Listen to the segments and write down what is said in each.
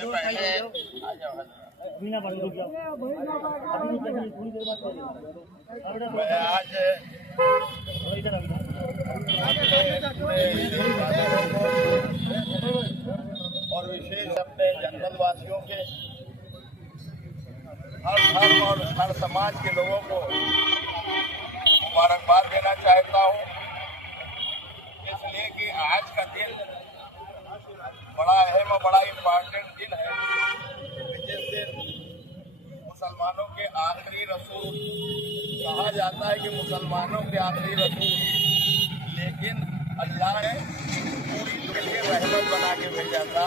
सबसे पहले मैं आज और विशेष अपने जनपद वासियों के हर धर्म और हर समाज के लोगों को मुबारकबाद देना चाहता हूँ, इसलिए कि आज का दिन बड़ा अहम और बड़ा इम्पोर्टेंट दिन है। जिस दिन मुसलमानों के आखिरी रसूल कहा जाता है कि मुसलमानों के आखिरी रसूल, लेकिन अल्लाह ने पूरी दुनिया के लिए रहमत बना के भेजा था।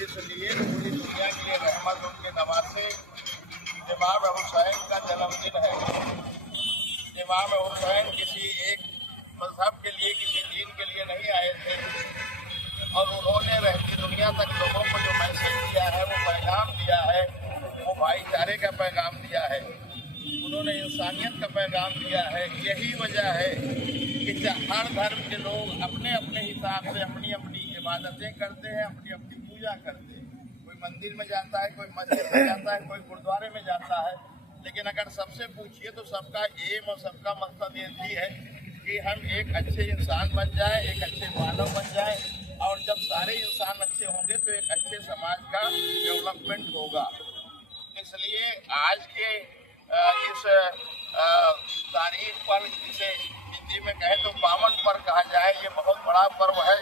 इसलिए पूरी दुनिया के लिए रहमत उनके नवासे इमाम हुसैन का जन्मदिन है। इमाम हुसैन किसी एक मजहब के लिए, किसी दीन के लिए नहीं आए थे और उन्होंने रहती दुनिया तक लोगों को जो मैसेज दिया है, वो पैगाम दिया है, वो भाईचारे का पैगाम दिया है, उन्होंने इंसानियत का पैगाम दिया है। यही वजह है कि हर धर्म के लोग अपने अपने हिसाब से अपनी अपनी इबादतें करते हैं, अपनी अपनी पूजा करते हैं। कोई मंदिर में जाता है, कोई मस्जिद में जाता है, कोई गुरुद्वारे में जाता है, लेकिन अगर सबसे पूछिए तो सबका एम और सबका मकसद ये भी है कि हम एक अच्छे इंसान बन जाए, एक अच्छे मानव बन जाए, और जब सारे इंसान अच्छे होंगे तो एक अच्छे समाज का डेवलपमेंट होगा। इसलिए आज के इस तारीख पर, जिसे हिंदी में कहें तो पावन पर्व कहा जाए, ये बहुत बड़ा पर्व है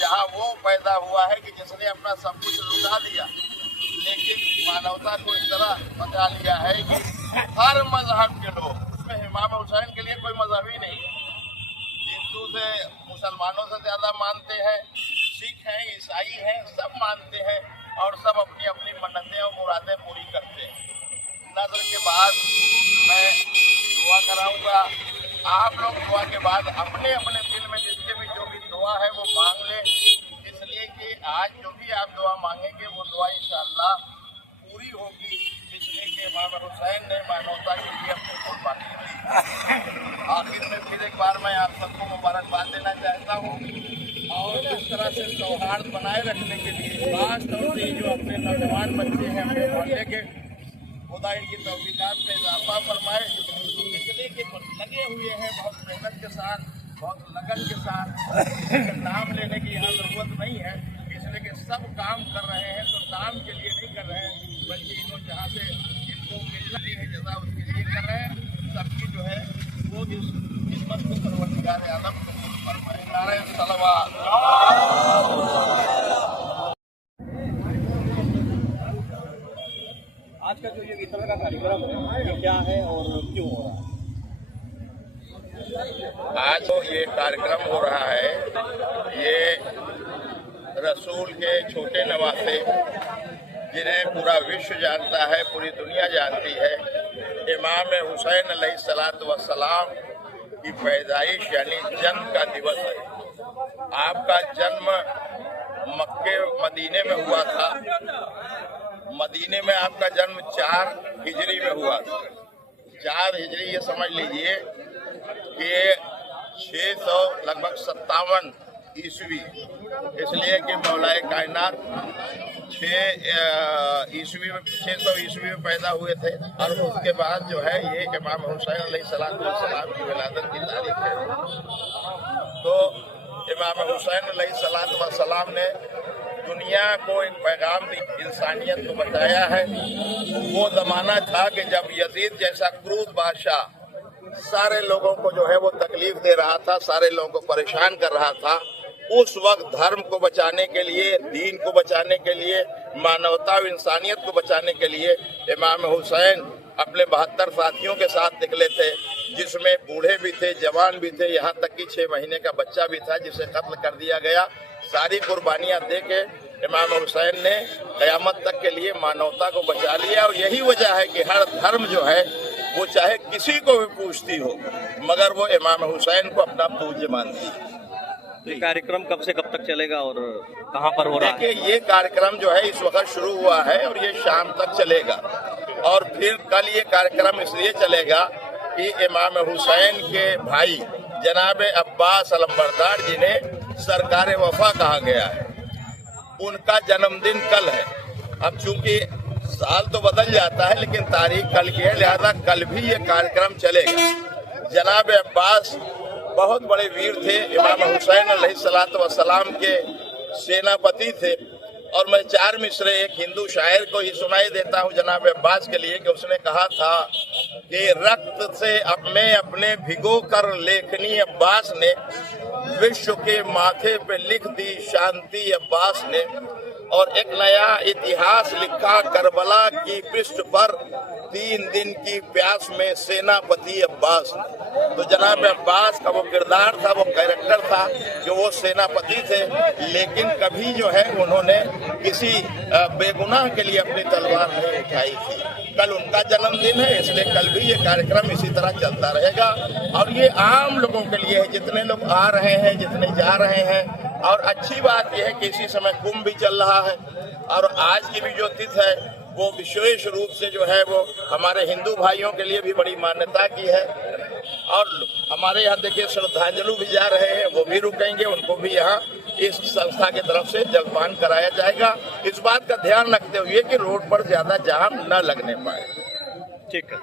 जहाँ वो पैदा हुआ है कि जिसने अपना सब कुछ लुटा दिया, लेकिन मानवता को इस तरह बचा लिया है कि हर मजहब के लोग, उसमें इमाम हुसैन के लिए कोई मजहब ही नहीं है, हिंदू से मुसलमानों से ज़्यादा मानते हैं, सिख हैं, ईसाई हैं, सब मानते हैं और सब अपनी अपनी मन्नतें और मुरादें पूरी करते हैं। नज़र के बाद मैं दुआ कराऊंगा, आप लोग दुआ के बाद अपने अपने दिल में जिसके भी जो भी दुआ है वो मांग लें, इसलिए कि आज जो भी आप दुआ मांगेंगे वो दुआ इंशाअल्लाह पूरी होगी, इसलिए कि इमाम हुसैन ने मानवता के लिए अपनी कुर्बानी दी। आखिर में फिर एक बार मैं आप सबको मुबारकबाद देना चाहता हूँ और इस तरह से सौहार्द बनाए रखने के लिए खास तौर से जो अपने नौजवान बच्चे हैं, अपने मोहल्ले के, खुदा इनकी तौफीकात में इजाफा फरमाए, इसलिए कि लगे हुए हैं बहुत मेहनत के साथ, बहुत लगन के साथ। नाम लेने की यहाँ ज़रूरत नहीं है, इसलिए कि सब काम कर रहे हैं तो नाम के लिए नहीं कर रहे हैं, बल्कि इनको जहाँ से इनको मिलती है जज़ा उसके लिए कर रहे हैं। सबकी जो है वो इस खिदमत को परवरदिगार आलम को फरमाए। नारे सलवात। आज का जो ये इस तरह का कार्यक्रम है, ये क्या है और क्यों हो रहा है? आज तो ये कार्यक्रम हो रहा है, ये रसूल के छोटे नवासे, जिन्हें पूरा विश्व जानता है, पूरी दुनिया जानती है, इमाम हुसैन अलैहिस्सलातु वस्सलाम की पैदाइश यानी जन्म का दिवस है। आपका जन्म मक्के मदीने में हुआ था। मदीने में आपका जन्म 4 हिजरी में हुआ था। 4 हिजरी ये समझ लीजिए कि 600 लगभग 57 ईस्वी, इसलिए कि मौलाए कायनात 600 ईस्वी में पैदा हुए थे और उसके बाद जो है ये इमाम हुसैन अलैहिस्सलातु वस्सलाम की विलादत की तारीख है। तो इमाम हुसैन अलैहिस्सलातु वस्सलाम ने दुनिया को एक पैगाम दी, इंसानियत को बचाया है। वो ज़माना था कि जब यजीद जैसा क्रूर बादशाह सारे लोगों को जो है वो तकलीफ दे रहा था, सारे लोगों को परेशान कर रहा था। उस वक्त धर्म को बचाने के लिए, दीन को बचाने के लिए, मानवता और इंसानियत को बचाने के लिए इमाम हुसैन अपने 72 साथियों के साथ निकले थे, जिसमें बूढ़े भी थे, जवान भी थे, यहाँ तक कि 6 महीने का बच्चा भी था जिसे कत्ल कर दिया गया। सारी कुर्बानियाँ दे के इमाम हुसैन ने क़यामत तक के लिए मानवता को बचा लिया। और यही वजह है कि हर धर्म जो है वो चाहे किसी को भी पूछती हो, मगर वो इमाम हुसैन को अपना पूज्य मानती है। ये कार्यक्रम कब से कब तक चलेगा और कहाँ पर हो रहा है? देखिए, ये कार्यक्रम जो है इस वक्त शुरू हुआ है और ये शाम तक चलेगा, और फिर कल ये कार्यक्रम इसलिए चलेगा कि इमाम हुसैन के भाई जनाब अब्बास अलंबरदार जिन्हें सरकार वफा कहा गया है, उनका जन्मदिन कल है। अब चूंकि साल तो बदल जाता है लेकिन तारीख कल की है, लिहाजा कल भी ये कार्यक्रम चलेगा। जनाब अब्बास बहुत बड़े वीर थे, इमाम हुसैन अलैहिस्सलातु वस्सलाम के सेनापति थे। और मैं 4 मिसरे एक हिंदू शायर को ही सुनाई देता हूँ जनाब अब्बास के लिए कि उसने कहा था कि रक्त से अपने अपने भिगो कर लेखनी अब्बास ने, विश्व के माथे पे लिख दी शांति अब्बास ने, और एक नया इतिहास लिखा करबला की पृष्ठ पर 3 दिन की प्यास में सेनापति अब्बास। तो जनाब अब्बास का वो किरदार था, वो कैरेक्टर था कि वो सेनापति थे, लेकिन कभी जो है उन्होंने किसी बेगुनाह के लिए अपनी तलवार नहीं उठाई थी। कल उनका जन्मदिन है, इसलिए कल भी ये कार्यक्रम इसी तरह चलता रहेगा। और ये आम लोगों के लिए है, जितने लोग आ रहे हैं, जितने जा रहे हैं। और अच्छी बात यह है कि इसी समय कुंभ भी चल रहा है, और आज की भी जो तिथि है वो विशेष रूप से जो है वो हमारे हिंदू भाइयों के लिए भी बड़ी मान्यता की है। और हमारे यहाँ देखिए श्रद्धांजलि भी जा रहे हैं, वो भी रुकेंगे, उनको भी यहाँ इस संस्था की तरफ से जलपान कराया जाएगा। इस बात का ध्यान रखते हुए कि रोड पर ज्यादा जाम न लगने पाए। ठीक है।